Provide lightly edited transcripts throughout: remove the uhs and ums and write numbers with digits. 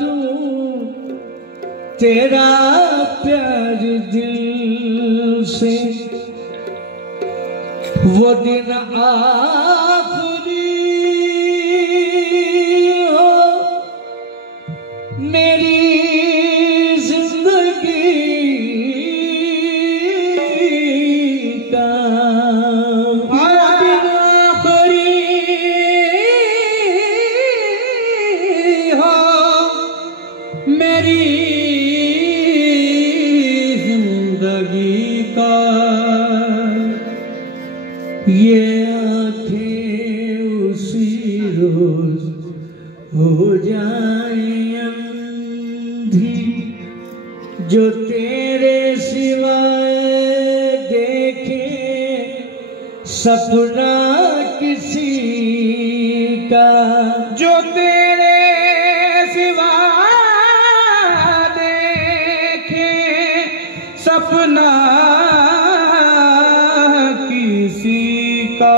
दूं तेरा प्यार दिल से, वो दिन आखिरी हो मेरी जिंदगी का, वो दिन आखिरी हो मेरी जिंदगी का। ये आंखें उसी रोज हो जाए अंधी, जो तेरे सिवाय देखे सपना किसी का, जो तेरे सिवा देखे सपना किसी का।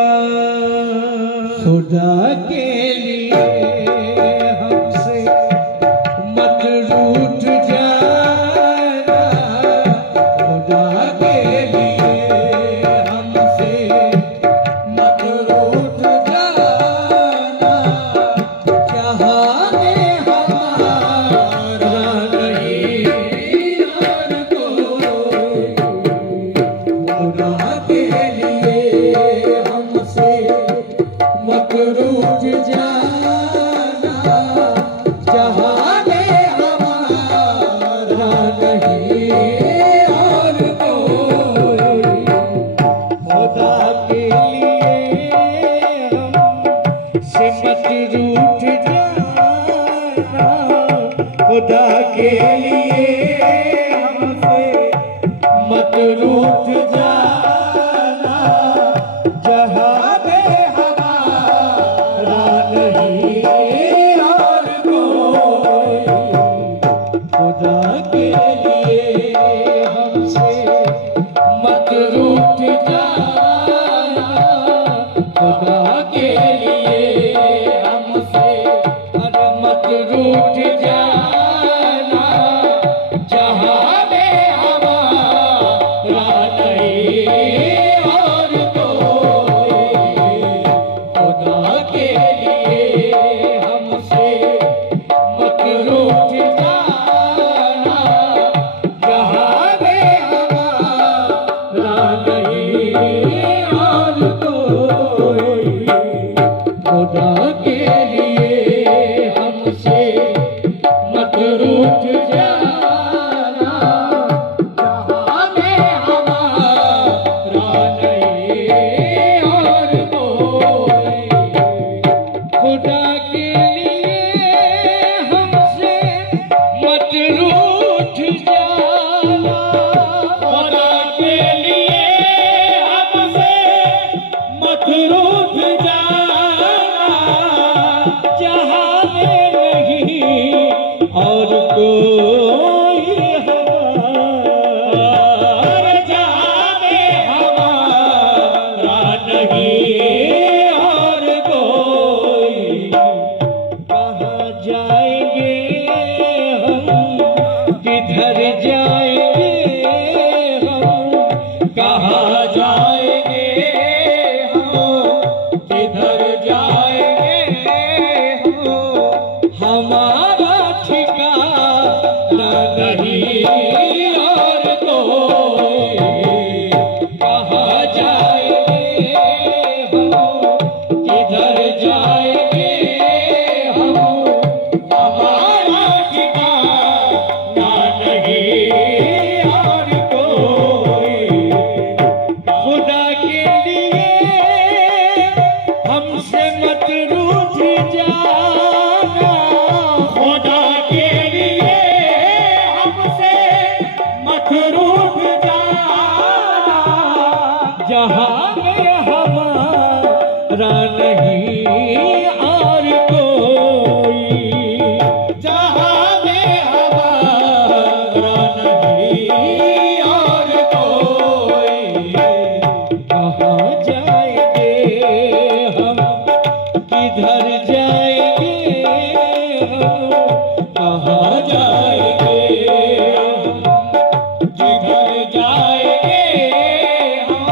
खुदा के लिए हमसे मत रूठ जाना, खुदा के लिए हमसे मत रूठ जाना, चाहने हमारा नहीं और कोई, खुदा के लिए हमसे मत रूठ जाना, चाहने हमारा नहीं और कोई, खुदा के लिए हमसे मत रूठ जाना, खुदा के लिए हमसे मत रूठ जाना, जहाँ पे हमारा नहीं और कोई, खुदा के लिए हमसे मत रूठ जाना, खुदा के लिए हमसे मत रूठ जाना, जहाँ पे हमारा नहीं और कोई, खुदा के लिए हमसे मत रूठ जाना, जहाँ पे हमारा नहीं और कोई, खुदा के लिए हमसे मत रूठ जाना, जहाँ पे हमारा नहीं और कोई, खुदा के लिए हमसे मत रूठ जाना, खुदा के लिए हमसे मत रूठ जाना, चाहने नहीं और कोई हमारा, चाहने हमारा नहीं और कोई, कहाँ जाएंगे हम, किधर जाएंगे हम, कहाँ जाएंगे हम, किधर जाएंगे हम, हमारा ठिकाना नहीं और कोई, कहाँ जाएंगे हम, किधर जाएंगे हम, हमारा ठिकाना नहीं और कोई, खुदा के लिए हमसे मत रूठ जाना, कहाँ जाएंगे जिधर जाएंगे हम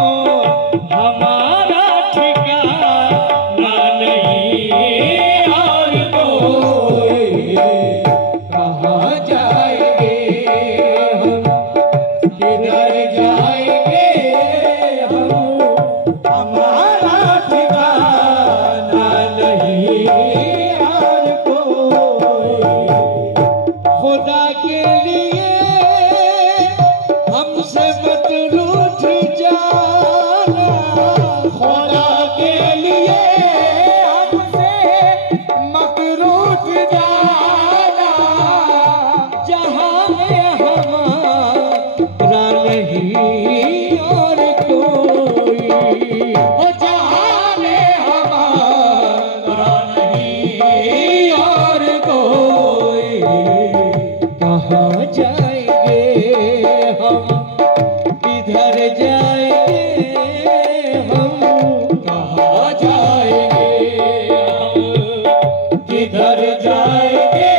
हमारा ठिकाना नहीं और कोई कहाँ जाएंगे हम किधर जाएंगे हम हमारा ठिकाना नहीं और कोई खुदा के लिए हमसे मत रूठ जाना खुदा के लिए हमसे मत रूठ जाना जहाँ में हमारा नहीं और कोई ओ जहाँ में हमारा नहीं और कोई कहाँ जाएंगे हम किधर जाएंगे हम कहाँ जाएंगे हम किधर जाएंगे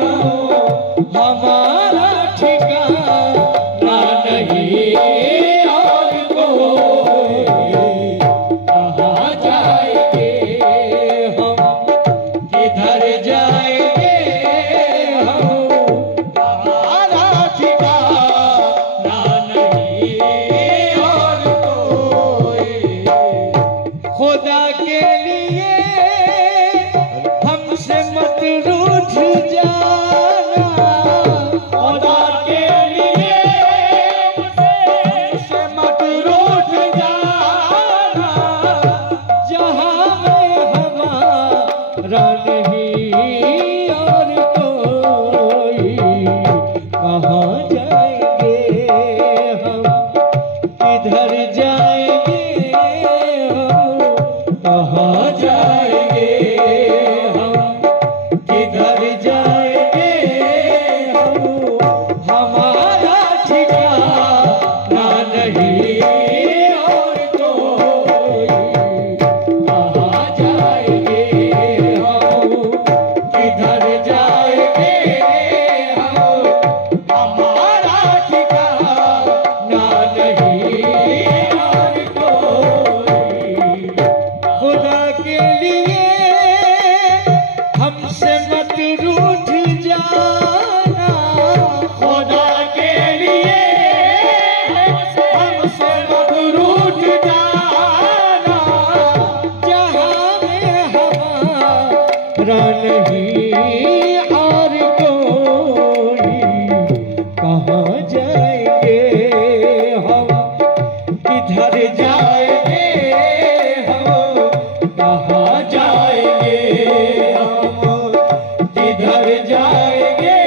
हम हमारा ठिकाना नहीं और कोई कहाँ जाएंगे हम किधर जाएंगे हम हमारा ठिकाना नहीं और कोई खुदा के लिए हमसे मत रूठ जाना खुदा के लिए हमसे मत रूठ जाना जहाँ में हमारा नहीं और कोई कहाँ जाएंगे हम किधर जाएंगे हम कहाँ जाएंगे हम किधर जाएंगे हम हमारा ठिकाना नहीं और कोई कहाँ जाएंगे हम किधर जाएंगे हम हमारा ठिकाना नहीं और कोई खुदा के लिए हमसे मत रूठ जाना खुदा के लिए हमसे मत रूठ जाना जहाँ में हमारा नहीं और कोई कहाँ जाएंगे हम किधर जाएंगे हम कहाँ जाएंगे हम किधर जाएंगे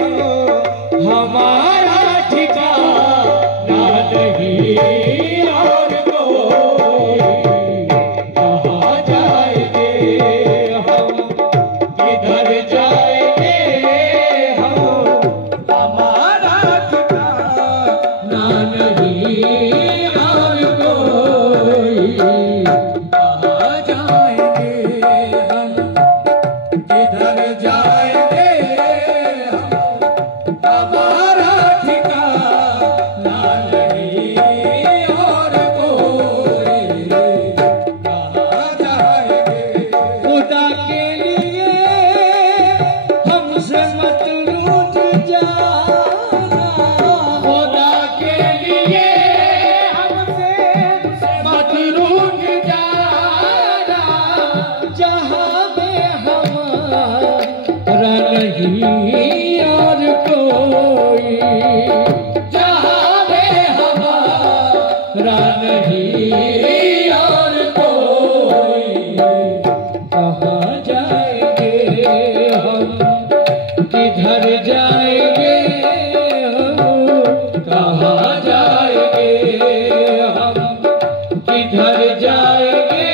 हम हमारा ठिकाना नहीं और कोई कहाँ जाएंगे हम किधर जाएंगे हम हमारा ठिकाना नहीं और कोई कहाँ जाएंगे हम किधर जाएंगे हम हमारा ठिकाना नहीं और कोई कहाँ जाएंगे खुदा के लिए हमसे मत रूठ जाना खुदा के लिए हमसे मत रूठ जाना जहाँ में हमारा नहीं और कोई जहाँ में हमारा नहीं और कोई कहाँ जाएंगे हम किधर जाएंगे हम कहाँ जाएंगे हम किधर जाएंगे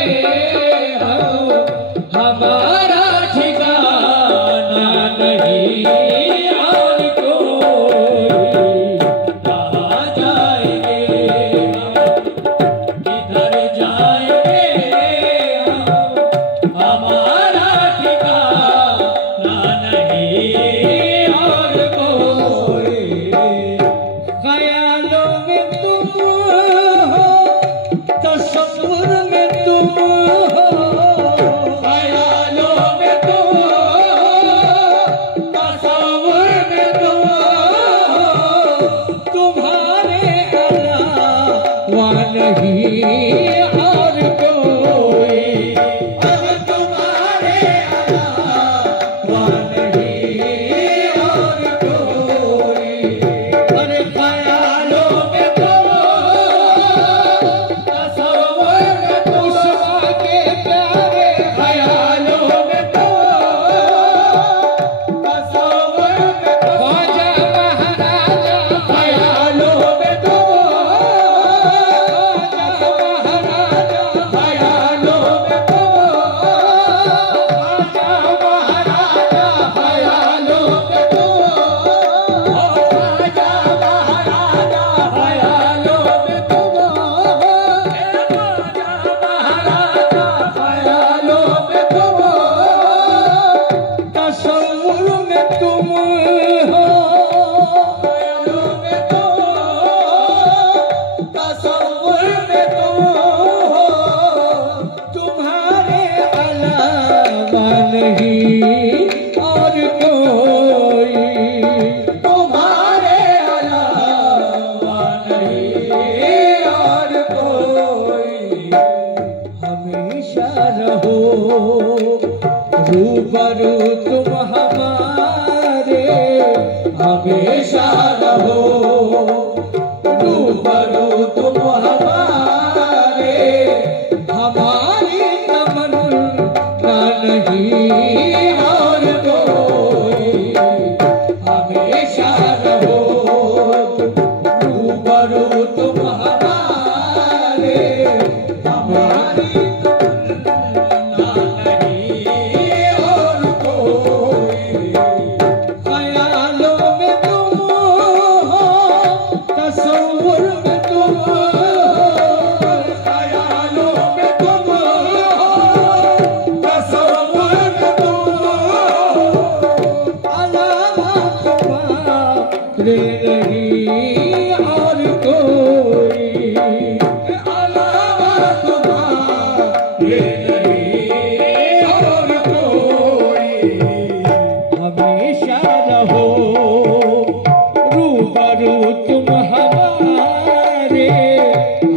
हम हमारा ठिकाना नहीं और कोई कहाँ जाएंगे हम किधर जाएंगे हम हमारा ठिकाना तुम हमारे हमेशा रहो, रूबरू तुम हमारे, हमारी तमन्ना नहीं और कोई, हमेशा रहो, रूबरू तुम हमारे, हमारी नहीं और कोई, अलावा तुम्हारे नहीं और कोई, हमेशा रहो, रूबरू तुम हमारे,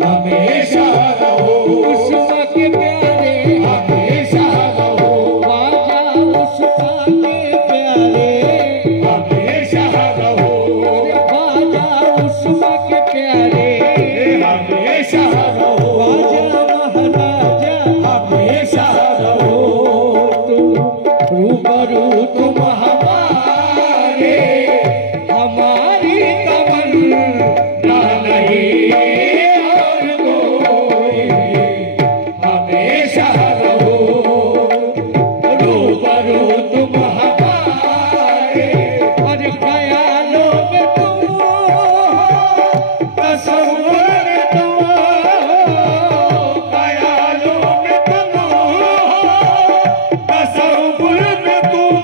हमेशा रहो, उस्मा के प्यारे, हमेशा रहो, ख्वाजा उस्मा के प्यारे, हमेशा रहो, उस्मा के प्यारे, हमेशा रहो, ख्वाजा महाराजा, हमेशा रहो, तुम रूबरू तुम हमारे, हमारी तमन्ना नहीं और कोई, हमेशा रहो, रूबरू तुम हमारे, और ख्यालों में तुम, तसव्वुर में तुम, ख्यालों में तुम, तसव्वुर में तुम,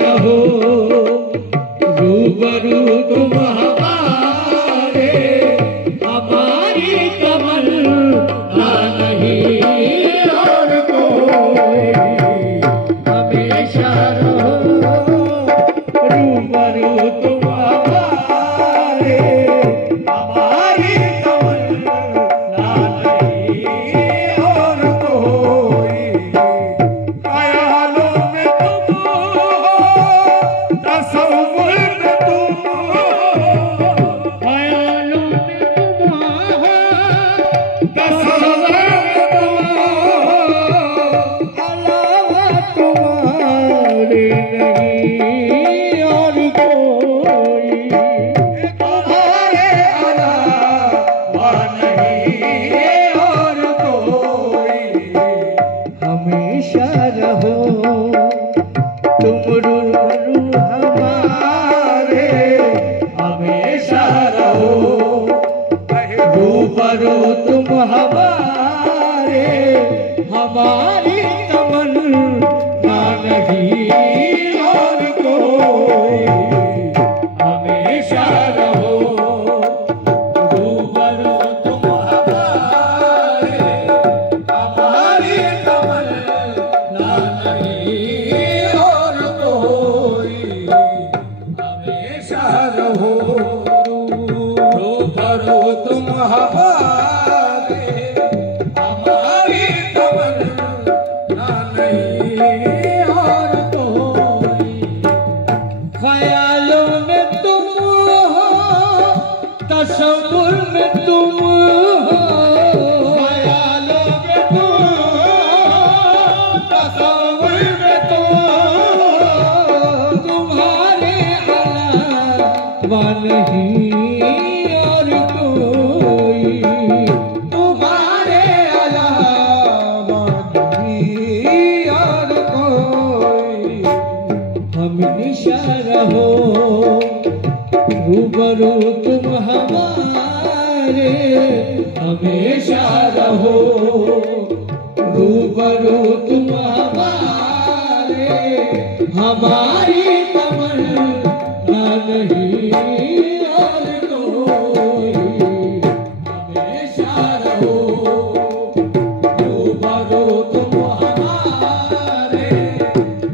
रहो, रूबरू तुम हमारे, हमारी तमन्ना नहीं और कोई। हमेशा रहो, रूबरू तुम हमारे, हमारी तमन्ना नहीं और कोई। ख्यालों में तुम हो, तसव्वुर में तुम हो, ख्यालों में तुम हो, तसव्वुर में तुम हो, अलावा तुम्हारे नहीं और कोई। तुम्हारे अलावा नहीं और कोई। हमेशा रहो, तुम रूबरू हमारे, हमेशा रहो, रूबरू तुम हमारे, हमारी तमन्ना नहीं और कोई। हमेशा रहो, रूबरू तुम हमारे, हमारी तमन्ना नहीं और कोई। हमेशा रहो, रूबरू तुम हमारे, हमारी तमन्ना नहीं और कोई। ख्यालों में तुम हो, तसव्वुर में तुम हो, ख्यालों में तुम हो, तसव्वुर में तुम हो, तुम्हारे अलावा नहीं और कोई। तुम्हारे अलावा नहीं और कोई। हमेशा रहो, रूबरू तुम हमारे, हमेशा रहो, रूबरू तुम हमारे, हमारी तमन्ना नहीं और कोई। हमेशा रहो, रूबरू तुम हमारे,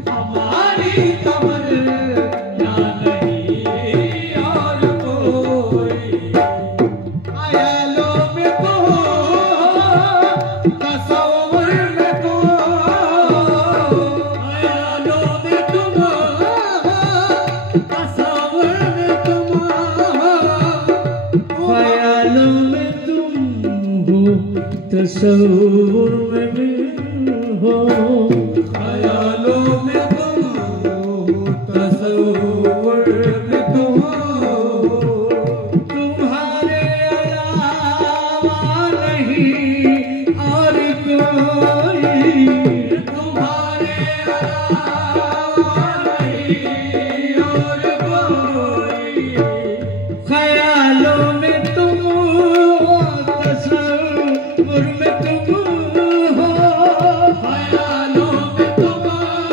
हमारी तमन्ना नहीं और कोई। ख्यालों में तुम हो, तसव्वुर में तुम हो, ख्यालों में तुम हो, तसव्वुर में तुम हो, ख्यालों में तुम हो, तसव्वुर में हो, ख्यालों में तुम हो, तसव्वुर में तुम हो, तुम्हारे अलावा नहीं और कोई। तुम्हारे अलावा नहीं और कोई। ख्यालों में तुम हो, तसव्वुर में तुम हो, ख्यालों में तुम हो,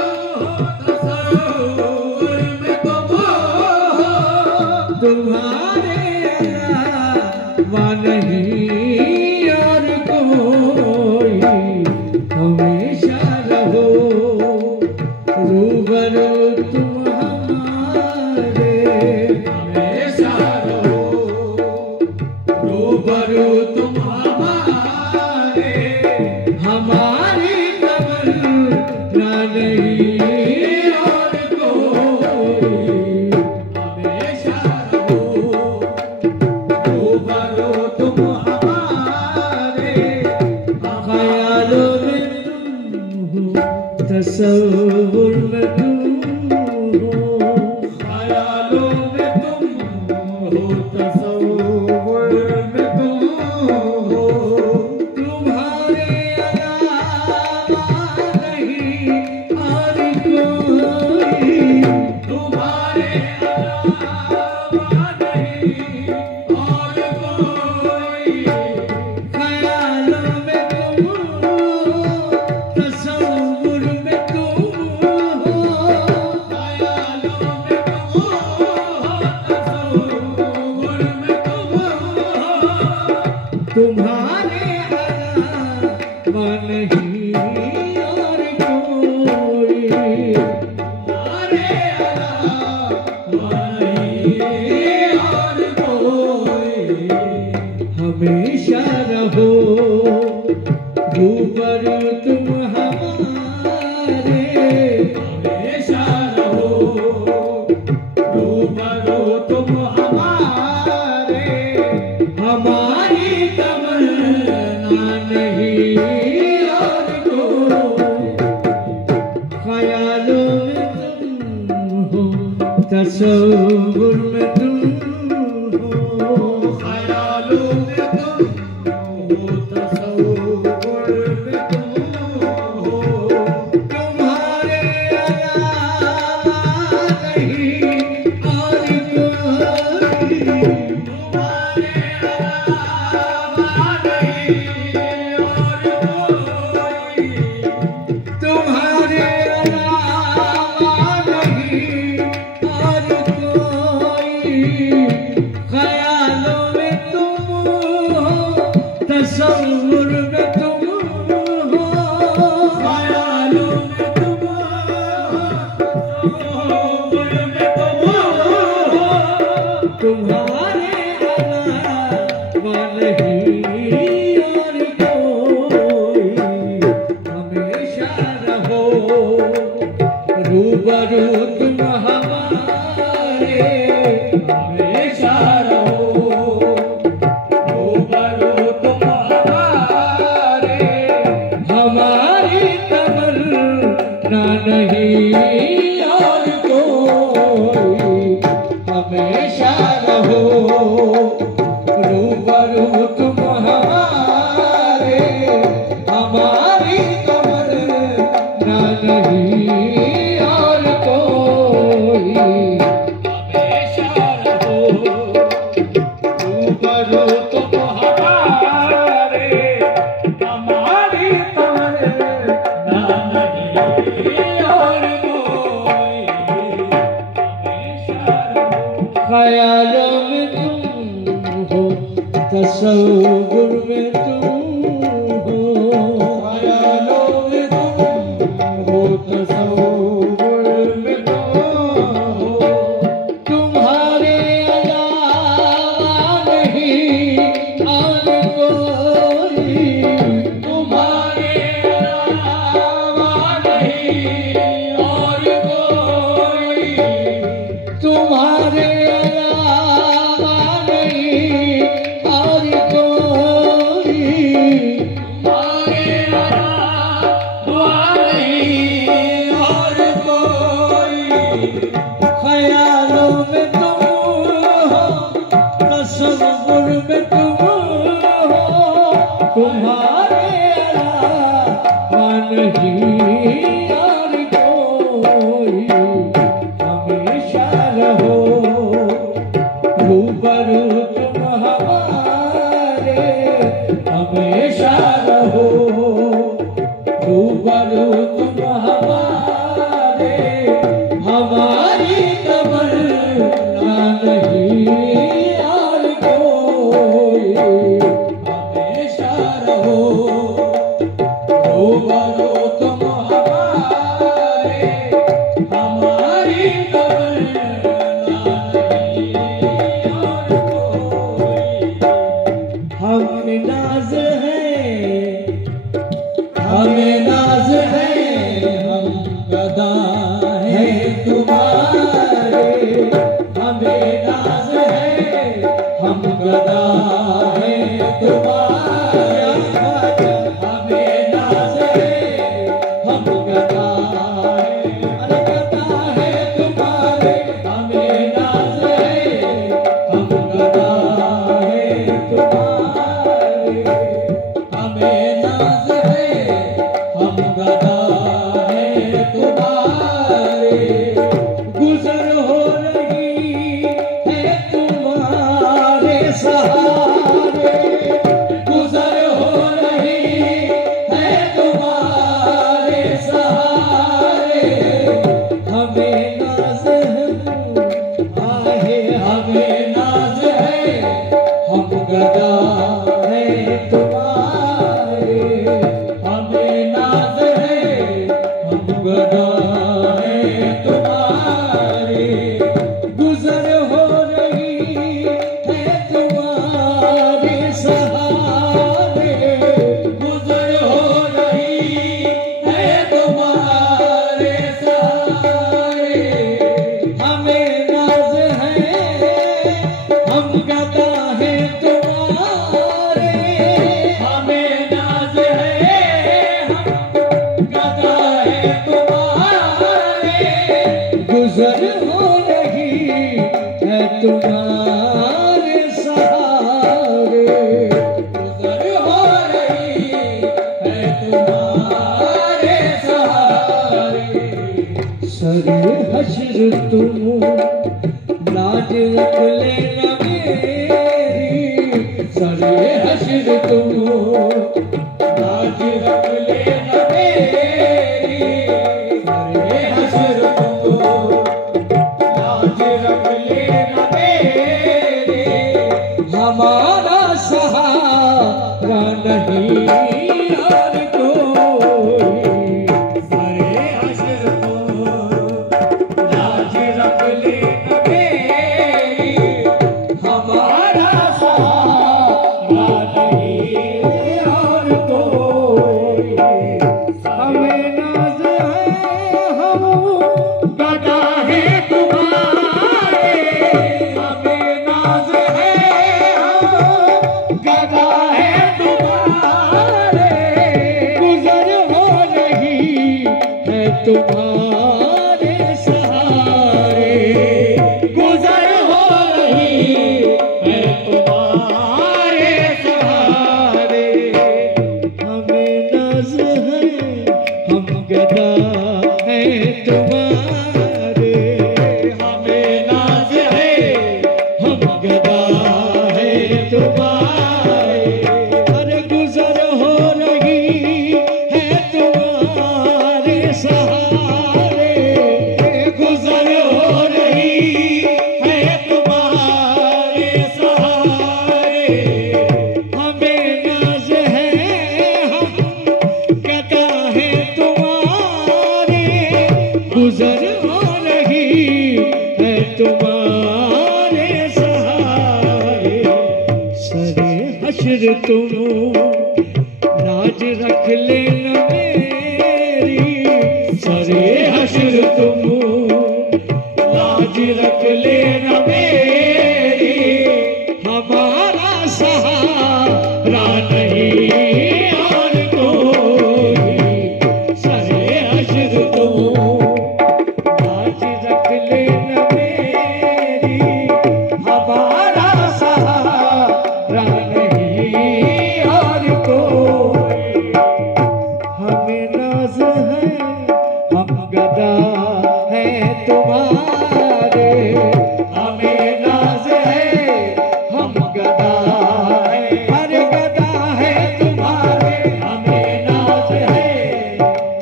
तसव्वुर में तुम हो, ख्यालों में तुम हो, तसव्वुर में तुम हो। तुम्हारे अलावा नहीं और कोई, तुम्हारे अलावा नहीं और कोई, तुम्हारे अलावा नहीं और कोई। ख्यालों में तुम हो, तसव्वुर में तुम हो, ख्यालों में तुम हो, तसव्वुर में तुम हो। तुम्हारे अलावा नहीं और कोई। हमेशा रहो रूबरू तुम हमारे, हमेशा रहो रूबरू तुम हमारे। हमारी तमन्ना नहीं और कोई। हमेशा रहो रूबरू तुम हमारे, हमारी तमन्ना नहीं और कोई। हमेशा रहो रूबरू तुम हमारे, हमारी तमन्ना नहीं और कोई। हमेशा रहो ख्यालों में तुम हो, तसव्वुर में तुम हो, ख्यालों में तुम हो, तसव्वुर में तुम हो। तुम्हारे अलावा नहीं और कोई। तुम्हारे अलावा नहीं और कोई, तुम्हारे अलावा नहीं और कोई। तुम्हारे अलावा नहीं और कोई। ख्यालों में तुम हो, तसव्वुर में तुम हो, तुम्हारे अलावा नहीं और कोई। हमेशा रहो रूबरू तुम हमारे, हमेशा रहो रूबरू तुम हमारे। हमारी तमन्ना नहीं और कोई। हमेशा रहो रूबरू तुम हमारे, हमारी तमन्ना नहीं और कोई। हमें नाज है, हमें नाज है, हम गदा हैं तुम्हारे। हमें नाज है, हम गदा हैं तुम्हारे। हमें नाज है, हम गदा हैं, अरे गदा हैं तुम्हारे। हमें नाज है, हम गदा हैं तुम्हारे। हमें नाज है, हम गदा हैं तुम्हारे। गुजर हो रही है तुम्हारे सहारे, गुजर हो रही है तुम्हारे सहारे। हमें नाज है, आहे हमें नाज है, हम गदा हैं तुम्हारे। हमें नाज है, हम गदा हैं तुम्हारे। गुजर हो रही है तुम्हारे सहारे, गुजर हो रही है तुम्हारे सहारे। हमें नाज है, हम गदा हैं तुम्हारे। हमें नाज है, हम गदा हैं तुम्हारे। गुजर हो रही तुम्हारे सहारे, गुजर हो रही है तुम्हारे सहारे। सरे हश्र तुम लाज रख लेना मेरी, सरे हश्र तुम लाज रख लेना मेरी, सरे हश्र तुम लाज रख लेना मेरी। हमारा सहारा नहीं और कोई, सरे हश्र तुम लाज रख लेना मेरी, हमारा सहारा नहीं और कोई। हमें नाज है हम गदा है तुम्हारे, हमें नाज है हम गदा है तुम्हारे। गुजर हो रही है तुम्हारे सहारे, गुजर हो रही है तुम्हारे सहारे। हमें नाज है हम गदा है तुम्हारे, हमें नाज है हम गदा है तुम्हारे। अरे गुजर हो रही है तुम्हारे सहारे, गुजर हो रही है तुम्हारे सहारे। हमें नाज है हम गदा है तुम्हारे, गुजर हो रही है तुम्हारे सहारे। सरे हश्र तुम लाज रख लेना मेरी, सरे हश्र तुम लाज रख लेना मेरी, हमारा सहारा नहीं और कोई। सरे हश्र तुम लाज रख लेना मेरी, हमारा सहारा नहीं और कोई। हमें नाज है हम गदा है तुम्हारे, हमें नाज है हम गदा है, हर गदा है तुम्हारे। हमें नाज है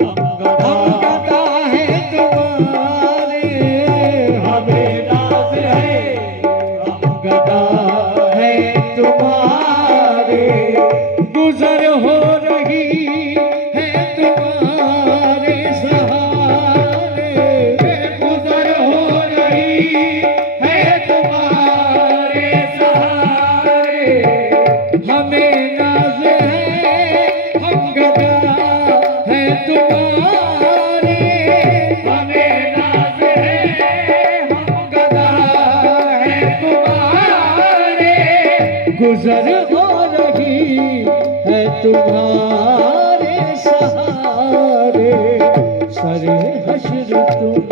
हम गदा हम गदा है तुम्हारे, हमें नाज है हम गदा है तुम्हारे। गुजर हो रही है तुम्हारे सहारे, गुजर हो रही है तुम्हारे सहारे। हमें नाज है हम गदा है तुम्हारे, हमें नाज है हम गदा है तुम्हारे। गुजर हो रही है तुम्हारे सहारे। सरे हश्र तुम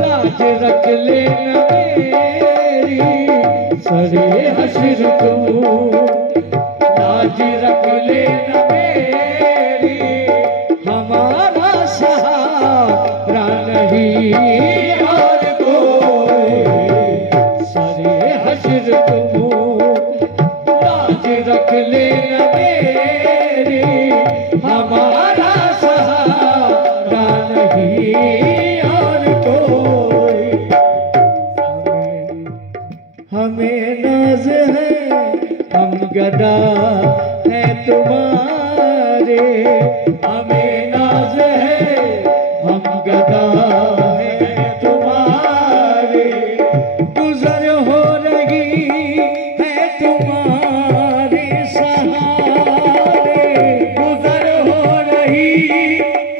लाज रख लेना मेरी, सरे हश्र तुम लाज रख लेना मेरी, हमारा सहारा नहीं और कोई। सरे हश्र तुम लाज रख लेना मेरी, हमारा सहारा नहीं और कोई। हमें नाज है हम गदा है तुम्हारे, हमें नाज है हम गदा है तुम्हारे। गुजर हो रही है तुम्हारे सहारे, गुजर हो रही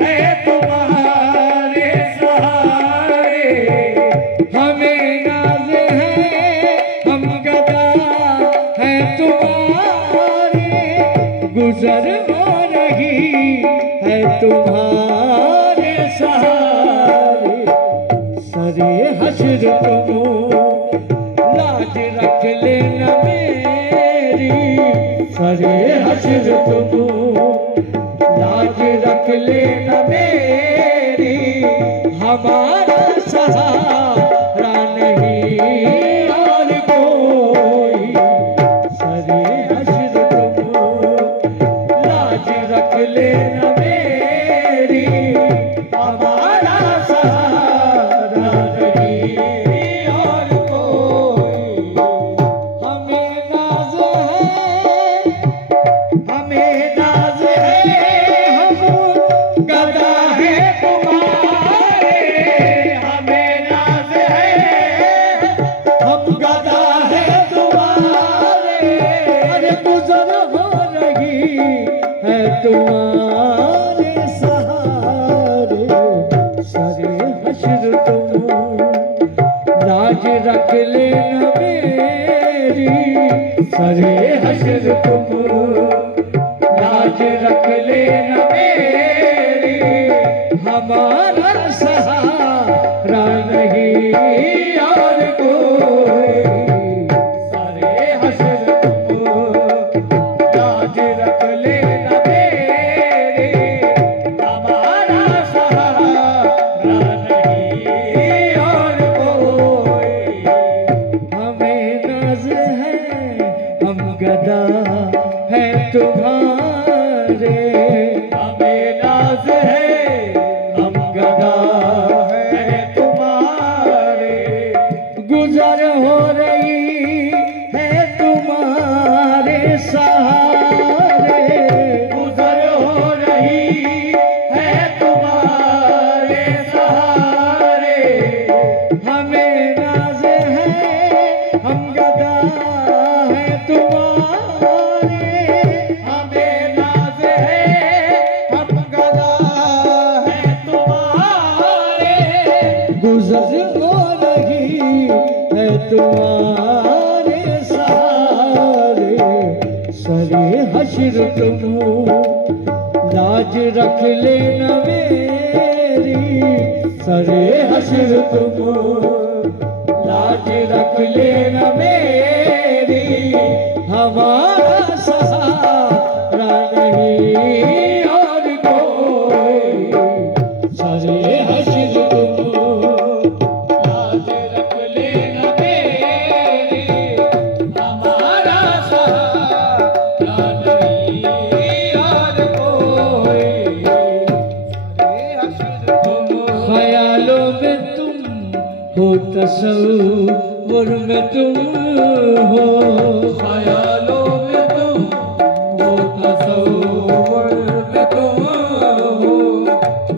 है तुम्हारे सहारे। हमें नाज है हम गदा है तुम्हारे। गुजर हो रही है तुम्हारे सहारे। सरे हश्र तुम लाज रख लेना मेरी सरे हश्र तुम, लाज रख लेना मेरी, हमारा सहारा नहीं और कोई सरे हश्र तुम, लाज रख लेना मेरी, हमारा सहारा नहीं और कोई। हमें नाज है, हमें नाज है, हम गदा है तुम्हारे, हमें नाज है, हम गदा है तुम्हारे, अरे गुजर हो रही है तुम्हारे सहारे सरे हश्र तुम, लाज रख लेना मेरी सरे हश्र तुम, लाज रख लेना मेरी, हमारा सहारा नहीं और कोई सरे हश्र तुम, लाज रख लेना मेरी, हमारा सहारा नहीं और कोई। हमें नाज है, हम गदा है तुम्हारे, हमें नाज है, हम गदा है तुम्हारे, गुजर हो रही है तुम्हारे सहारे, गुजर हो रही है तुम्हारे सहारे, हमें नाज है, हम गदा है तुम्हारे, हमें नाज है, हम गदा है तुम्हारे, गुजर हो रही है तुम्हारे सहारे सरे हश्र तुम, लाज रख लेना मेरी सरे हश्र तुम, लाज रख लेना मेरी, हमारा सहारा नहीं और कोई सरे हश्र तुम, लाज रख लेना मेरी, हमारा सहारा नहीं और कोई सरे हश्र तुम। ख्यालों में तुम हो, तसव्वुर में तुम हो, ख्यालों में तुम हो, तसव्वुर में तुम हो,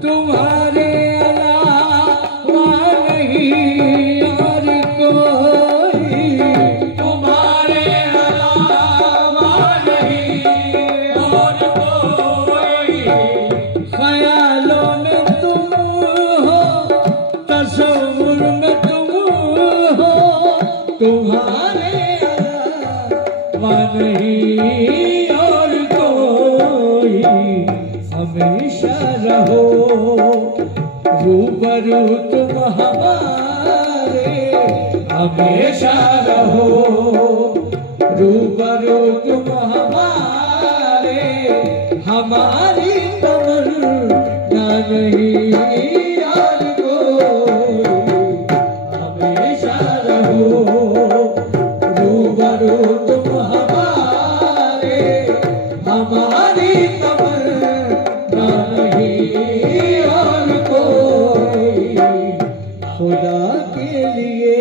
तुम्हारे अलावा नहीं और कोई, तुम्हारे अलावा नहीं और कोई, ख्यालों में तुम हो, तसव्वुर में तुम हो, तुम्हारे अलावा नहीं और कोई, हमेशा रहो रूबरू तुम हमारे, हमेशा रहो रूबरू तुम हमारे, हमारी तमन्ना नहीं और कोई, हमेशा रहो रूबरू तुम हमारे, हमारी तमन्ना नहीं और कोई। खुदा के लिए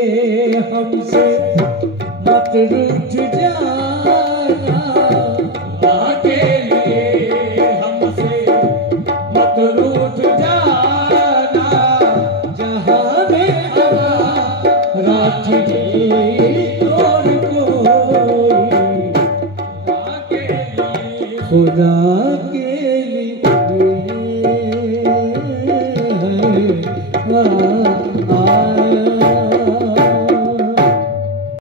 हमसे मत रूठ जाना, खुदा के लिए हमसे मत रूठ जाना, जहाँ में हमारा